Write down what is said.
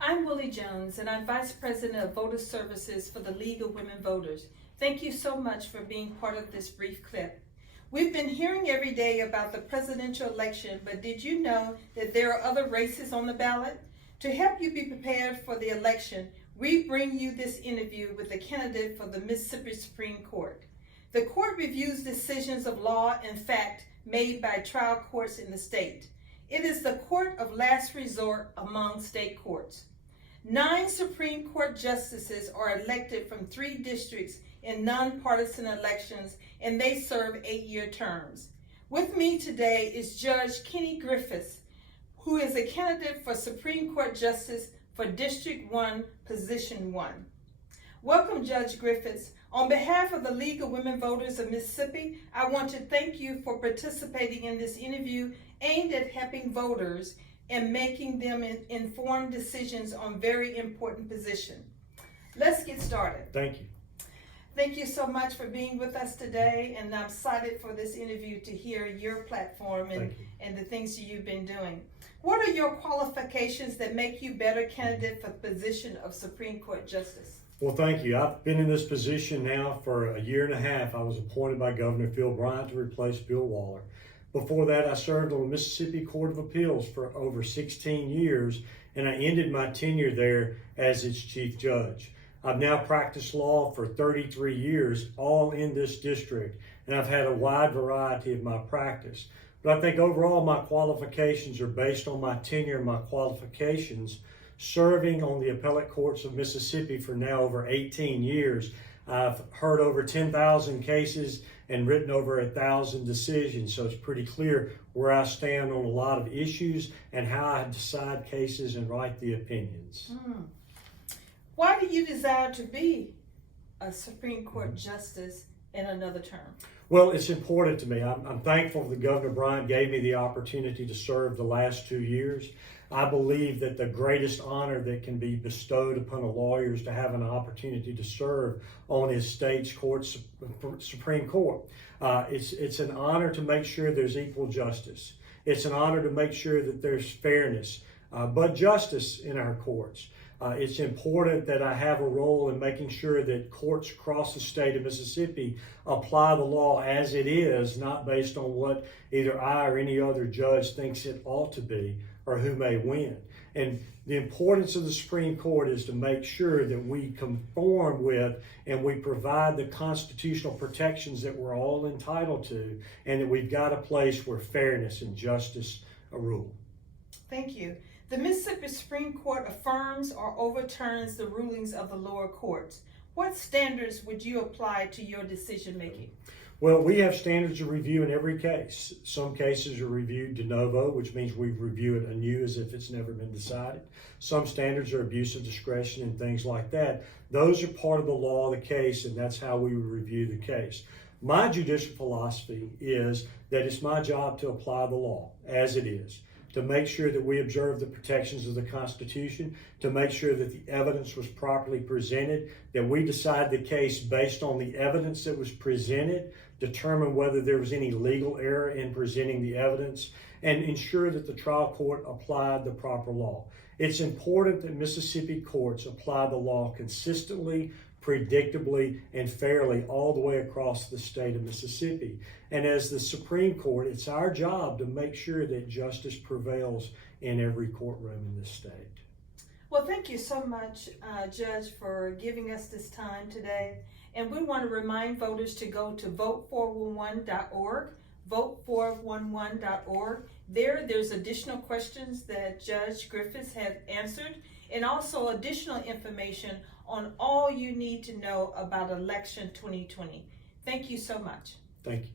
I'm Willie Jones, and I'm Vice President of Voter Services for the League of Women Voters. Thank you so much for being part of this brief clip. We've been hearing every day about the presidential election, but did you know that there are other races on the ballot? To help you be prepared for the election, we bring you this interview with a candidate for the Mississippi Supreme Court. The court reviews decisions of law and fact made by trial courts in the state. It is the court of last resort among state courts. 9 Supreme Court justices are elected from 3 districts in nonpartisan elections, and they serve 8-year terms. With me today is Judge Kenny Griffis, who is a candidate for Supreme Court Justice for District 1, Position 1. Welcome, Judge Griffis. On behalf of the League of Women Voters of Mississippi, I want to thank you for participating in this interview aimed at helping voters and making them informed decisions on very important positions. Let's get started. Thank you. Thank you so much for being with us today, and I'm excited for this interview to hear your platform and the things that you've been doing. What are your qualifications that make you better candidate for the position of Supreme Court Justice? Well, thank you. I've been in this position now for a year and a half. I was appointed by Governor Phil Bryant to replace Bill Waller. Before that, I served on the Mississippi Court of Appeals for over 16 years, and I ended my tenure there as its chief judge. I've now practiced law for 33 years, all in this district, and I've had a wide variety of my practice. But I think overall my qualifications are based on my tenure and my qualifications. Serving on the appellate courts of Mississippi for now over 18 years, I've heard over 10,000 cases and written over 1,000 decisions, so it's pretty clear where I stand on a lot of issues and how I decide cases and write the opinions. Why do you desire to be a Supreme Court Justice in another term? Well, it's important to me. I'm thankful that Governor Bryant gave me the opportunity to serve the last 2 years. I believe that the greatest honor that can be bestowed upon a lawyer is to have an opportunity to serve on his state's Supreme Court. It's an honor to make sure there's equal justice. It's an honor to make sure that there's fairness, but justice in our courts. It's important that I have a role in making sure that courts across the state of Mississippi apply the law as it is, not based on what either I or any other judge thinks it ought to be or who may win. And the importance of the Supreme Court is to make sure that we conform with and we provide the constitutional protections that we're all entitled to, and that we've got a place where fairness and justice rule. Thank you. The Mississippi Supreme Court affirms or overturns the rulings of the lower courts. What standards would you apply to your decision making? Well, we have standards of review in every case. Some cases are reviewed de novo, which means we review it anew as if it's never been decided. Some standards are abuse of discretion and things like that. Those are part of the law of the case, and that's how we would review the case. My judicial philosophy is that it's my job to apply the law as it is, to make sure that we observe the protections of the Constitution, to make sure that the evidence was properly presented, that we decide the case based on the evidence that was presented, determine whether there was any legal error in presenting the evidence, and ensure that the trial court applied the proper law. It's important that Mississippi courts apply the law consistently, predictably, and fairly all the way across the state of Mississippi. And as the Supreme Court, it's our job to make sure that justice prevails in every courtroom in this state. Well, thank you so much, Judge, for giving us this time today. And we want to remind voters to go to vote411.org, vote411.org. There's additional questions that Judge Griffis has answered, and also additional information on all you need to know about election 2020. Thank you so much. Thank you.